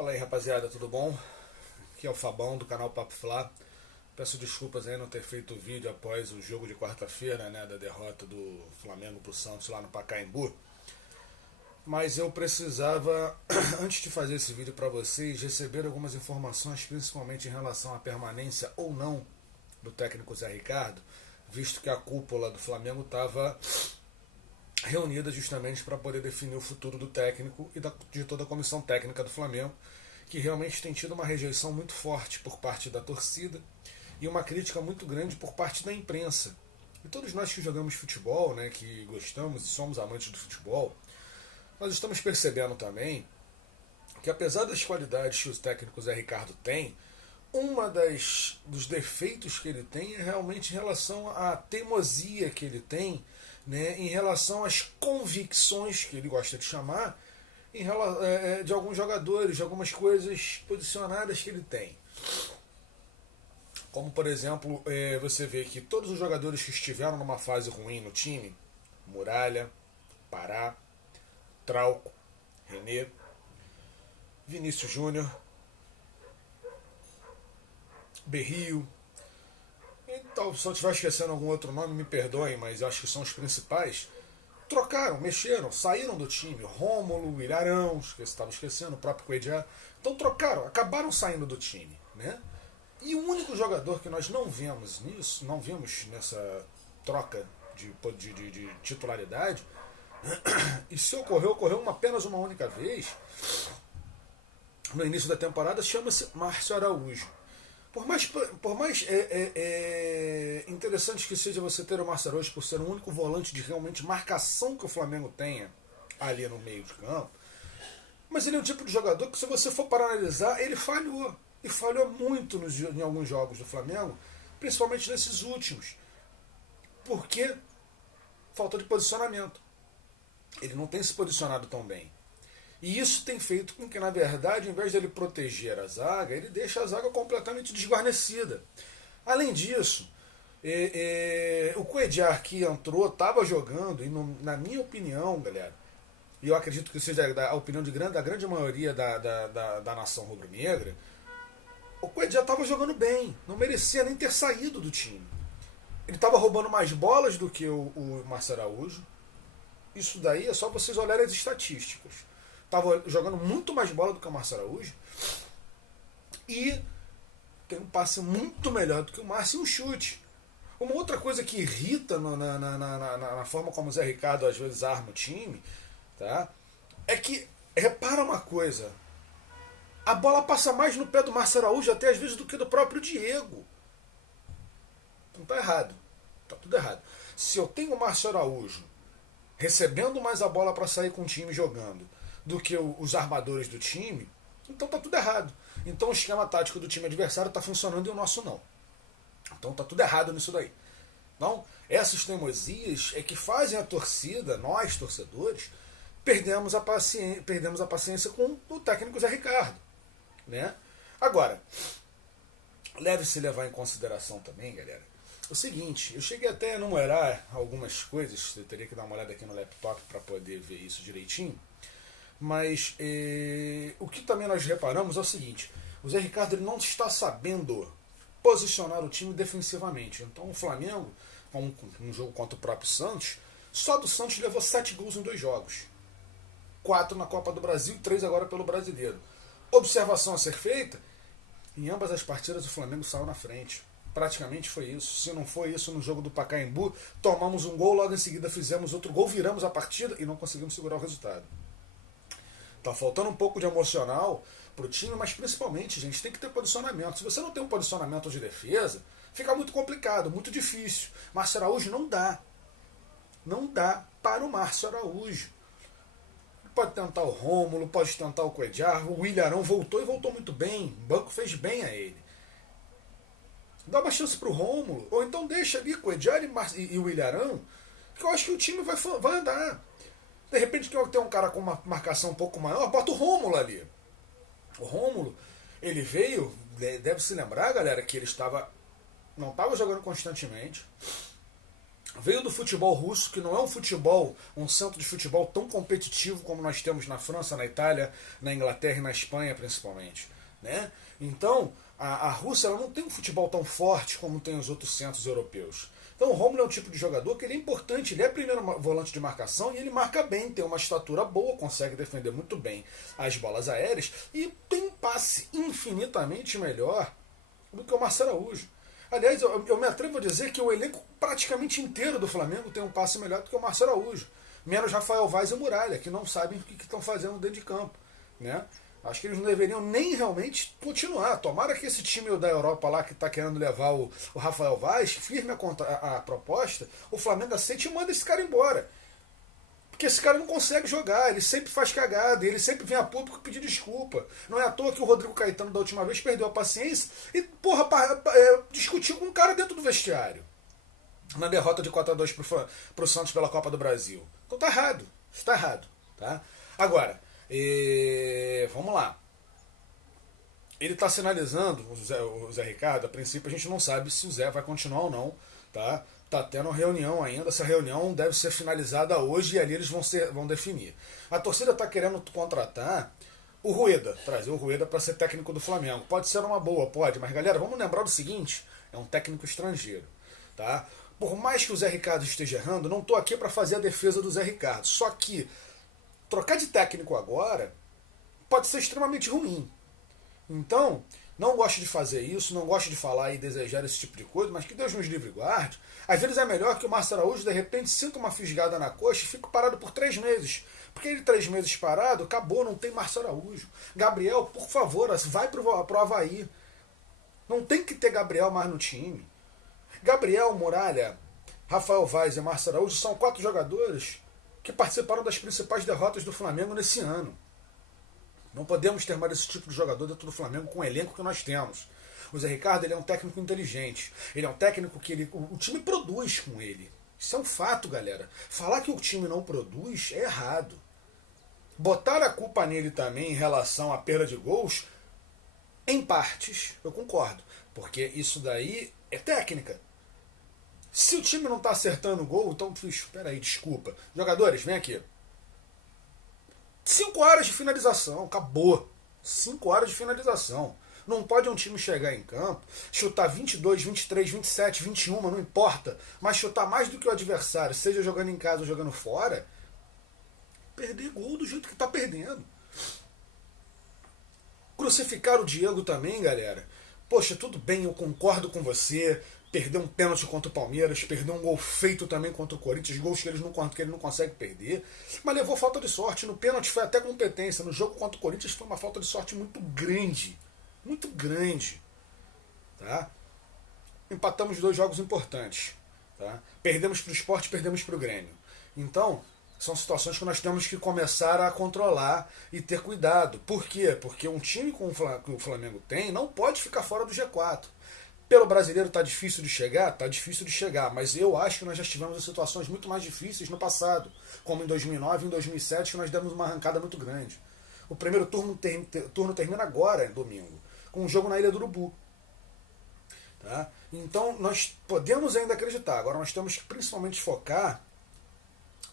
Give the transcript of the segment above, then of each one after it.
Fala aí, rapaziada, tudo bom? Aqui é o Fabão do canal Papo Flá. Peço desculpas aí não ter feito o vídeo após o jogo de quarta-feira, né, da derrota do Flamengo pro Santos lá no Pacaembu. Mas eu precisava, antes de fazer esse vídeo para vocês, receber algumas informações, principalmente em relação à permanência ou não do técnico Zé Ricardo, visto que a cúpula do Flamengo estava reunida justamente para poder definir o futuro do técnico e de toda a comissão técnica do Flamengo, que realmente tem tido uma rejeição muito forte por parte da torcida e uma crítica muito grande por parte da imprensa. E todos nós que jogamos futebol, né, que gostamos e somos amantes do futebol, nós estamos percebendo também que, apesar das qualidades que o técnico Zé Ricardo tem, dos defeitos que ele tem é realmente em relação à teimosia que ele tem, né, em relação às convicções que ele gosta de chamar, de alguns jogadores, de algumas coisas posicionadas que ele tem. Como, por exemplo, você vê que todos os jogadores que estiveram numa fase ruim no time, Muralha, Pará, Trauco, René, Vinícius Júnior, Berrio, então, se eu estiver esquecendo algum outro nome, me perdoem, mas acho que são os principais. Trocaram, mexeram, saíram do time. Rômulo, Ilharão, que você estava esquecendo, o próprio Cuejá. Então trocaram, acabaram saindo do time, né? E o único jogador que nós não vemos nisso, não vimos nessa troca de titularidade, e se ocorreu apenas uma única vez, no início da temporada, chama-se Márcio Araújo. Por mais interessante que seja você ter o Márcio Araújo por ser o único volante de realmente marcação que o Flamengo tenha ali no meio de campo, mas ele é um tipo de jogador que, se você for para analisar, ele falhou. E falhou muito em alguns jogos do Flamengo, principalmente nesses últimos. Porque falta de posicionamento. Ele não tem se posicionado tão bem. E isso tem feito com que, na verdade, ao invés de ele proteger a zaga, ele deixa a zaga completamente desguarnecida. Além disso, o Cuéllar que entrou, estava jogando, e na minha opinião, galera, e eu acredito que seja a opinião da grande maioria da nação rubro-negra, o Cuéllar estava jogando bem, não merecia nem ter saído do time. Ele estava roubando mais bolas do que o Márcio Araújo. Isso daí é só vocês olharem as estatísticas. Estava jogando muito mais bola do que o Márcio Araújo. E tem um passe muito melhor do que o Márcio e um chute. Uma outra coisa que irrita na forma como o Zé Ricardo às vezes arma o time, tá? É que, repara uma coisa, a bola passa mais no pé do Márcio Araújo até às vezes do que do próprio Diego. Então tá errado. Tá tudo errado. Se eu tenho o Márcio Araújo recebendo mais a bola para sair com o time jogando do que os armadores do time, então tá tudo errado. Então o esquema tático do time adversário tá funcionando e o nosso não. Então tá tudo errado nisso daí. Então, essas teimosias é que fazem a torcida, nós torcedores, perdemos a paciência com o técnico Zé Ricardo, né? Agora, deve-se levar em consideração também, galera, o seguinte: eu cheguei até a enumerar algumas coisas, eu teria que dar uma olhada aqui no laptop para poder ver isso direitinho. Mas o que também nós reparamos é o seguinte: o Zé Ricardo ele não está sabendo posicionar o time defensivamente. Então o Flamengo, um jogo contra o próprio Santos, só do Santos levou 7 gols em 2 jogos. 4 na Copa do Brasil e 3 agora pelo Brasileiro. Observação a ser feita: em ambas as partidas o Flamengo saiu na frente. Praticamente foi isso. Se não foi isso no jogo do Pacaembu, tomamos um gol, logo em seguida fizemos outro gol, viramos a partida e não conseguimos segurar o resultado. Tá faltando um pouco de emocional pro time, mas principalmente, gente, tem que ter posicionamento. Se você não tem um posicionamento de defesa, fica muito complicado, muito difícil. Márcio Araújo não dá. Não dá para o Márcio Araújo. Pode tentar o Rômulo, pode tentar o Cuéllar, o Ilharão voltou e voltou muito bem. O banco fez bem a ele. Dá uma chance pro Rômulo, ou então deixa ali Cuéllar e o Ilharão, que eu acho que o time vai andar. De repente, quem tem um cara com uma marcação um pouco maior, bota o Rômulo ali. O Rômulo, ele veio, deve se lembrar, galera, que ele não estava jogando constantemente. Veio do futebol russo, que não é um futebol, um centro de futebol tão competitivo como nós temos na França, na Itália, na Inglaterra e na Espanha, principalmente. Né? Então, a Rússia ela não tem um futebol tão forte como tem os outros centros europeus. Então, o Romulo é um tipo de jogador que ele é importante, ele é primeiro volante de marcação e ele marca bem, tem uma estatura boa, consegue defender muito bem as bolas aéreas e tem um passe infinitamente melhor do que o Marcelo Araújo. Aliás, eu me atrevo a dizer que o elenco praticamente inteiro do Flamengo tem um passe melhor do que o Marcelo Araújo. Menos Rafael Vaz e Muralha, que não sabem o que estão fazendo dentro de campo. Né? Acho que eles não deveriam nem realmente continuar. Tomara que esse time da Europa lá que está querendo levar o Rafael Vaz, firme a proposta, o Flamengo aceite e manda esse cara embora. Porque esse cara não consegue jogar, ele sempre faz cagada, ele sempre vem a público pedir desculpa. Não é à toa que o Rodrigo Caetano da última vez perdeu a paciência e, porra, discutiu com um cara dentro do vestiário. Na derrota de 4-2 pro Santos pela Copa do Brasil. Então tá errado. Isso tá errado. Tá? Agora, vamos lá. Ele tá sinalizando, o Zé Ricardo, a princípio a gente não sabe se o Zé vai continuar ou não. Tá? Tá tendo uma reunião ainda, essa reunião deve ser finalizada hoje e ali eles vão definir. A torcida está querendo contratar o Rueda, trazer o Rueda para ser técnico do Flamengo. Pode ser uma boa, pode, mas galera, vamos lembrar do seguinte, é um técnico estrangeiro. Tá? Por mais que o Zé Ricardo esteja errando, não estou aqui para fazer a defesa do Zé Ricardo. Só que trocar de técnico agora pode ser extremamente ruim. Então, não gosto de fazer isso, não gosto de falar e desejar esse tipo de coisa, mas que Deus nos livre e guarde. Às vezes é melhor que o Márcio Araújo, de repente, sinta uma fisgada na coxa e fique parado por 3 meses. Porque ele 3 meses parado, acabou, não tem Márcio Araújo. Gabriel, por favor, vai pro Avaí. Não tem que ter Gabriel mais no time. Gabriel, Muralha, Rafael Vaz e Márcio Araújo são 4 jogadores que participaram das principais derrotas do Flamengo nesse ano. Não podemos ter mais esse tipo de jogador dentro do Flamengo com o elenco que nós temos. O Zé Ricardo ele é um técnico inteligente. Ele é um técnico que o time produz com ele. Isso é um fato, galera. Falar que o time não produz é errado. Botar a culpa nele também em relação à perda de gols, em partes, eu concordo. Porque isso daí é técnica. Se o time não está acertando o gol, então, espera aí, desculpa. Jogadores, vem aqui. 5 horas de finalização, acabou. 5 horas de finalização. Não pode um time chegar em campo, chutar 22, 23, 27, 21, não importa, mas chutar mais do que o adversário, seja jogando em casa ou jogando fora, perder gol do jeito que está perdendo. Crucificar o Diego também, galera. Poxa, tudo bem, eu concordo com você. Perdeu um pênalti contra o Palmeiras, perdeu um gol feito também contra o Corinthians, gols que ele não consegue perder, mas levou falta de sorte. No pênalti foi até competência, no jogo contra o Corinthians foi uma falta de sorte muito grande. Muito grande. Tá? Empatamos 2 jogos importantes. Tá? Perdemos para o Sport, perdemos para o Grêmio. Então, são situações que nós temos que começar a controlar e ter cuidado. Por quê? Porque um time que o Flamengo tem não pode ficar fora do G4. Pelo brasileiro está difícil de chegar? Está difícil de chegar, mas eu acho que nós já estivemos em situações muito mais difíceis no passado, como em 2009 e em 2007, que nós demos uma arrancada muito grande. O primeiro turno termina agora, domingo, com um jogo na Ilha do Urubu. Tá? Então nós podemos ainda acreditar, agora nós temos que principalmente focar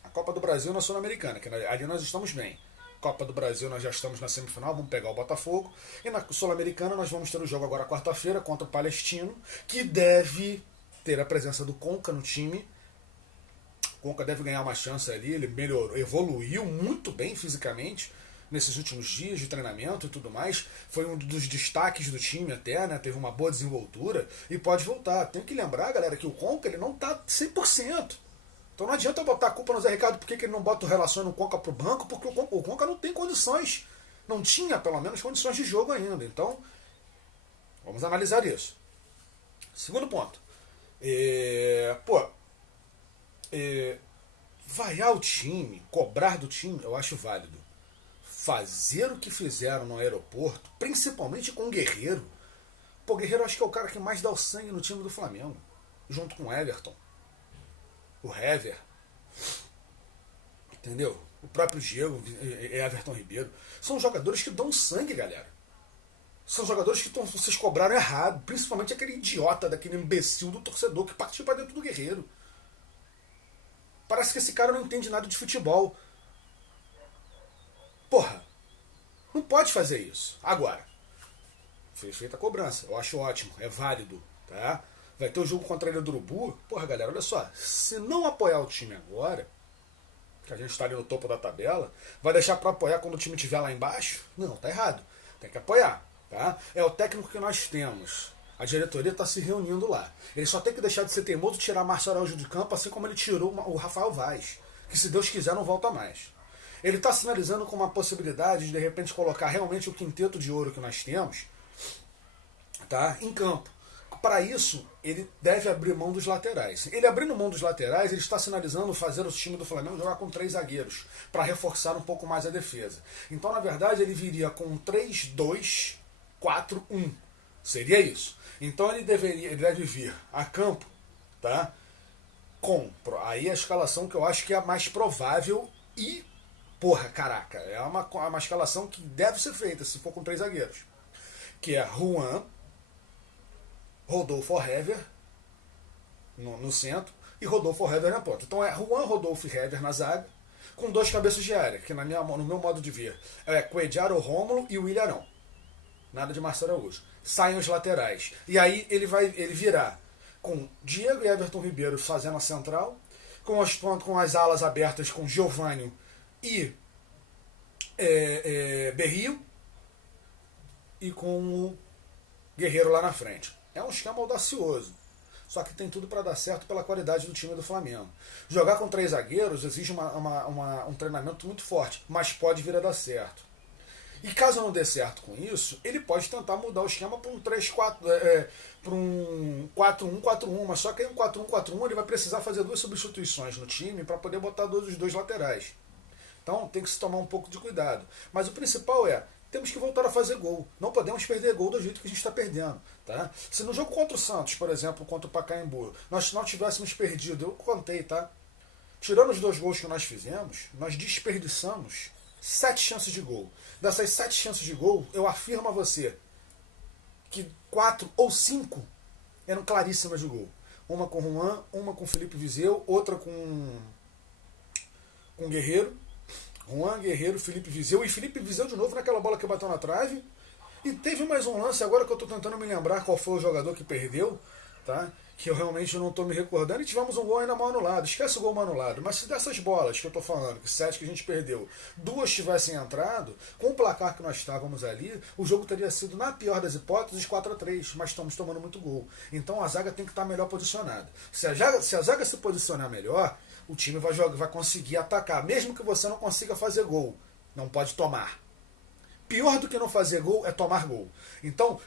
a Copa do Brasil na Sul-Americana, que ali nós estamos bem. Copa do Brasil nós já estamos na semifinal, vamos pegar o Botafogo. E na Sul-Americana nós vamos ter o jogo agora quarta-feira contra o Palestino, que deve ter a presença do Conca no time. O Conca deve ganhar uma chance ali, ele evoluiu muito bem fisicamente nesses últimos dias de treinamento e tudo mais. Foi um dos destaques do time até, né? Teve uma boa desenvoltura e pode voltar. Tem que lembrar, galera, que o Conca ele não está 100%. Então não adianta botar a culpa no Zé Ricardo porque ele não bota o relações no Conca pro banco, porque o Conca não tem condições. Não tinha, pelo menos, condições de jogo ainda. Então, vamos analisar isso. Segundo ponto. Vaiar o time, cobrar do time, eu acho válido. Fazer o que fizeram no aeroporto, principalmente com o Guerreiro. Pô, o Guerreiro acho que é o cara que mais dá o sangue no time do Flamengo. Junto com o Everton. O Hever, entendeu? O próprio Diego, Everton Ribeiro. São jogadores que dão sangue, galera. São jogadores que vocês cobraram errado. Principalmente aquele idiota, daquele imbecil do torcedor que partiu para dentro do Guerreiro. Parece que esse cara não entende nada de futebol. Porra, não pode fazer isso. Agora, foi feita a cobrança. Eu acho ótimo, é válido, tá? Vai ter o jogo contra a Ilha do Urubu. Porra, galera, olha só. Se não apoiar o time agora, que a gente está ali no topo da tabela, vai deixar para apoiar quando o time estiver lá embaixo? Não, tá errado. Tem que apoiar, tá? É o técnico que nós temos. A diretoria está se reunindo lá. Ele só tem que deixar de ser teimoso e tirar Márcio Araújo de campo, assim como ele tirou o Rafael Vaz, que se Deus quiser não volta mais. Ele está sinalizando com uma possibilidade de repente colocar realmente o quinteto de ouro que nós temos, tá, em campo. Para isso, ele deve abrir mão dos laterais. Ele abrindo mão dos laterais, ele está sinalizando fazer o time do Flamengo jogar com 3 zagueiros, para reforçar um pouco mais a defesa. Então, na verdade, ele viria com 3-2-4-1. Seria isso. Então ele deve vir a campo, tá? Com aí a escalação que eu acho que é a mais provável e, porra, caraca, é uma escalação que deve ser feita se for com 3 zagueiros. Que é Juan, Rodolfo Hever no centro e Rodolfo Hever na ponta. Então é Juan, Rodolfo e Hever na zaga, com 2 cabeças de área, que no meu modo de ver é Cuéllar, Rômulo e o Ilharão. Nada de Márcio Araújo. Saem os laterais. E aí ele virá com Diego e Everton Ribeiro fazendo a central, com as alas abertas com Giovânio e Berrio, e com o Guerreiro lá na frente. É um esquema audacioso. Só que tem tudo para dar certo pela qualidade do time do Flamengo. Jogar com 3 zagueiros exige um treinamento muito forte, mas pode vir a dar certo. E caso não dê certo com isso, ele pode tentar mudar o esquema para um 3-4, para um 4-1-4-1, mas só que em um 4-1-4-1 ele vai precisar fazer 2 substituições no time para poder botar os 2 laterais. Então tem que se tomar um pouco de cuidado. Mas o principal temos que voltar a fazer gol. Não podemos perder gol do jeito que a gente está perdendo. Tá? Se no jogo contra o Santos, por exemplo, contra o Pacaembu, nós não tivéssemos perdido, eu contei, tá? Tirando os 2 gols que nós fizemos, nós desperdiçamos 7 chances de gol. Dessas 7 chances de gol, eu afirmo a você que 4 ou 5 eram claríssimas de gol. Uma com Juan, uma com Felipe Viseu, outra com Guerreiro. Juan, Guerreiro, Felipe Viseu. E Felipe Viseu de novo naquela bola que bateu na trave. E teve mais um lance agora que eu estou tentando me lembrar qual foi o jogador que perdeu, tá? Que eu realmente não estou me recordando, e tivemos um gol ainda mal anulado. Esquece o gol mal anulado, mas se dessas bolas que eu estou falando, que 7 que a gente perdeu, 2 tivessem entrado, com o placar que nós estávamos ali, o jogo teria sido, na pior das hipóteses, 4-3, mas estamos tomando muito gol. Então a zaga tem que estar melhor posicionada. Se a zaga se posicionar melhor, o time vai conseguir atacar, mesmo que você não consiga fazer gol. Não pode tomar. Pior do que não fazer gol é tomar gol. Então,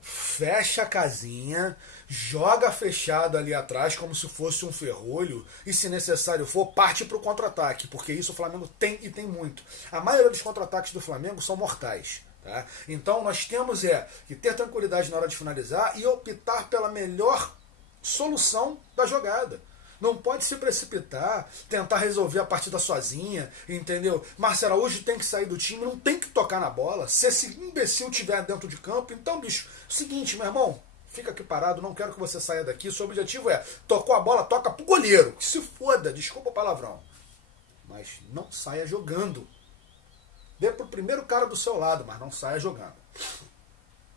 fecha a casinha, joga fechado ali atrás como se fosse um ferrolho e, se necessário for, parte para o contra-ataque, porque isso o Flamengo tem e tem muito. A maioria dos contra-ataques do Flamengo são mortais. Tá? Então nós temos que ter tranquilidade na hora de finalizar e optar pela melhor solução da jogada. Não pode se precipitar, tentar resolver a partida sozinha, entendeu? Márcio Araújo tem que sair do time, não tem que tocar na bola. Se esse imbecil estiver dentro de campo, então, bicho, seguinte, meu irmão, fica aqui parado, não quero que você saia daqui. Seu objetivo tocou a bola, toca pro goleiro. Que se foda, desculpa o palavrão. Mas não saia jogando. Dê pro primeiro cara do seu lado, mas não saia jogando.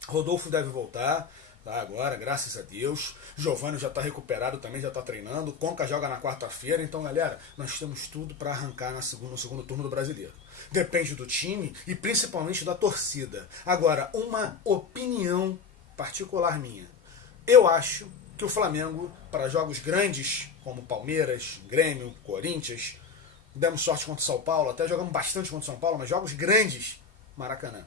Rodolfo deve voltar. Tá, agora, graças a Deus. Giovânio já está recuperado também, já está treinando. Conca joga na quarta-feira. Então, galera, nós temos tudo para arrancar no segundo turno do Brasileiro. Depende do time e principalmente da torcida. Agora, uma opinião particular minha. Eu acho que o Flamengo, para jogos grandes, como Palmeiras, Grêmio, Corinthians, demos sorte contra o São Paulo, até jogamos bastante contra o São Paulo, mas jogos grandes, Maracanã.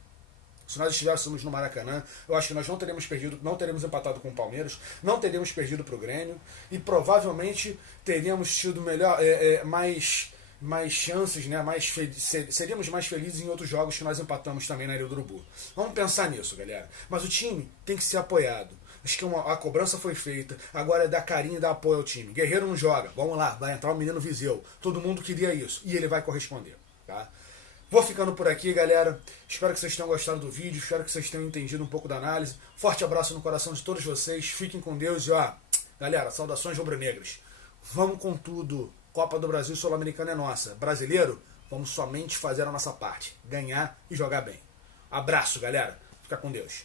Se nós estivéssemos no Maracanã, eu acho que nós não teríamos perdido, não teríamos empatado com o Palmeiras, não teríamos perdido para o Grêmio e provavelmente teríamos tido mais chances, né? Seríamos mais felizes em outros jogos que nós empatamos também na Ilha do Urubu. Vamos pensar nisso, galera. Mas o time tem que ser apoiado. Acho que a cobrança foi feita, agora é dar carinho e dar apoio ao time. Guerreiro não joga, vamos lá, vai entrar o menino Viseu. Todo mundo queria isso e ele vai corresponder, tá? Vou ficando por aqui, galera. Espero que vocês tenham gostado do vídeo. Espero que vocês tenham entendido um pouco da análise. Forte abraço no coração de todos vocês. Fiquem com Deus. E, galera, saudações rubro-negras. Vamos com tudo. Copa do Brasil Sul-Americana é nossa. Brasileiro, vamos somente fazer a nossa parte. Ganhar e jogar bem. Abraço, galera. Fica com Deus.